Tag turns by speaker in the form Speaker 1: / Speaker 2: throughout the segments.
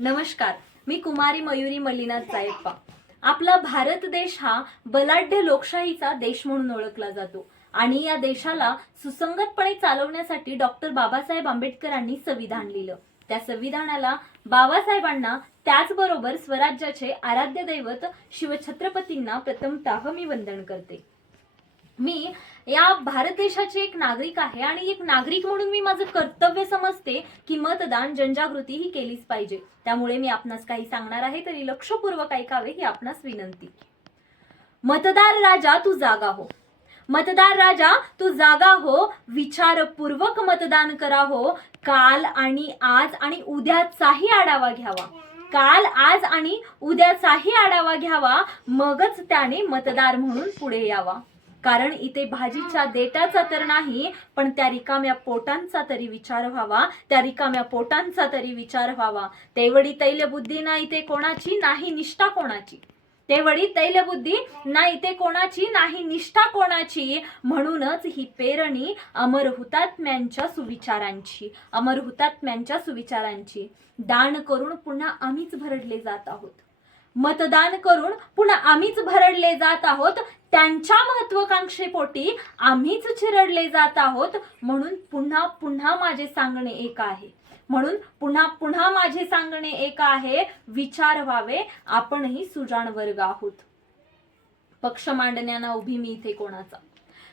Speaker 1: नमस्कार मी कुमारी मयुरी मल्लीनाथ जायप्पा आपला भारत देश हा बलाढ्य लोकशाहीचा देश म्हणून ओळखला जातो आणि या देशाला सुसंगतपणे चालवण्यासाठी डॉक्टर बाबासाहेब आंबेडकरांनी संविधान लिहिलं. त्या संविधानाला बाबासाहेबांना त्याचबरोबर स्वराज्याचे आराध्य दैवत शिवछत्रपतींना प्रथमतः मी वंदन करते. मी या भारत देशाची एक नागरिक आहे आणि एक नागरिक म्हणून मी माझं कर्तव्य समजते की मतदान जनजागृती ही केलीच पाहिजे. त्यामुळे मी आपणास काही सांगणार आहे तरी लक्षपूर्वक ऐकावे ही आपणास विनंती. मतदार राजा तू जागा हो. मतदार राजा तू जागा हो. विचारपूर्वक मतदान करा हो. काल आणि आज आणि उद्याचाही आढावा घ्यावा. काल आज आणि उद्याचाही आढावा घ्यावा. मगच त्याने मतदार म्हणून पुढे यावा. कारण इथे भाजीच्या देटाचा तर नाही पण त्या रिकाम्या पोटांचा तरी विचार व्हावा. त्या रिकाम्या पोटांचा तरी विचार व्हावा. तेवढी तैलबुद्धी ना इथे कोणाची नाही निष्ठा कोणाची. तेवढी तैलबुद्धी ना इथे कोणाची नाही निष्ठा कोणाची. म्हणूनच ही पेरणी अमर हुतात्म्यांच्या सुविचारांची अमर हुतात्म्यांच्या सुविचारांची. दान करून पुन्हा आम्हीच भरडले जात आहोत. मतदान करून पुन्हा आम्हीच भरडले जात आहोत. त्यांच्या महत्वाकांक्षेपोटी आम्हीच चिरडले जात आहोत. म्हणून पुन्हा पुन्हा माझे सांगणे एक आहे. म्हणून पुन्हा पुन्हा माझे सांगणे एक आहे. विचार व्हावे. आपणही सुजाण वर्ग आहोत. पक्ष मांडण्याना उभी मी इथे कोणाचा?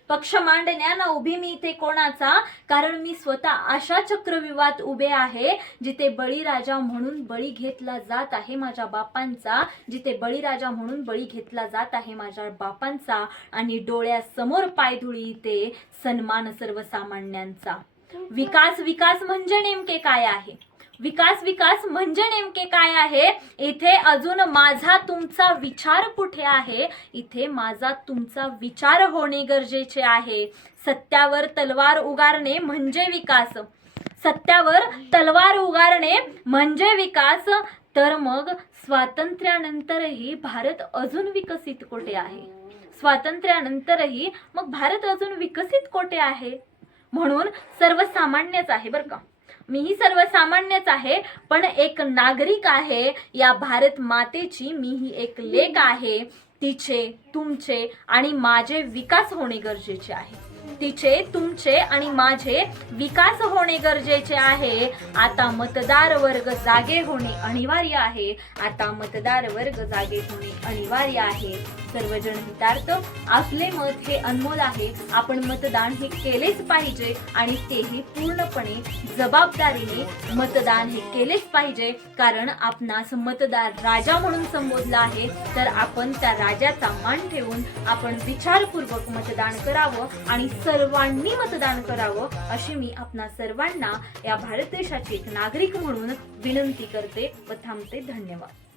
Speaker 1: पक्ष मांडण्या ना उभी मी इथे कोणाचा? कारण मी स्वतः अशा चक्रविवाद उभे आहे जिथे बळीराजा म्हणून बळी घेतला जात आहे माझ्या बापांचा. जिथे बळीराजा म्हणून बळी घेतला जात आहे माझ्या बापांचा. आणि डोळ्यासमोर पायधुळी इथे सन्मान सर्वसामान्यांचा. विकास विकास म्हणजे नेमके काय आहे? विकास विकास म्हणजे नेमके काय आहे? इथे अजून माझा तुमचा विचार कुठे आहे? इथे माझा तुमचा विचार होणे गरजेचे आहे. सत्यावर तलवार उगारणे म्हणजे विकास. सत्यावर तलवार उगारणे म्हणजे विकास. तर मग स्वातंत्र्यानंतरही भारत अजून विकसित कोठे आहे? स्वातंत्र्यानंतरही मग भारत अजून विकसित कोठे आहे? म्हणून सर्वसामान्यच आहे बरं का. मीही सर्वसामान्यच आहे पण एक नागरिक आहे या भारत मातेची मीही एक लेख आहे तिचे तुमचे आणि माझे विकास होणे गरजेचे आहे. तिचे तुमचे आणि माझे विकास होणे गरजेचे आहे. आता मतदार वर्ग जागे होणे अनिवार्य आहे. आता मतदार वर्ग जागे होणे अनिवार्य आहे. सर्वजन हितार्थ आपले मत हे अनमोल आहे. आपण मतदान हे केलेच पाहिजे आणि तेही पूर्णपणे जबाबदारीने मतदान हे केलेच पाहिजे. कारण आपणास मतदार राजा म्हणून संबोधला आहे. तर आपण त्या राजाचा मान ठेवून आपण विचारपूर्वक मतदान करावं आणि सर्वांनी मतदान करावं अशी मी आपणा सर्वांना या भारत देशाचे एक नागरिक म्हणून विनंती करते व थांबते. धन्यवाद.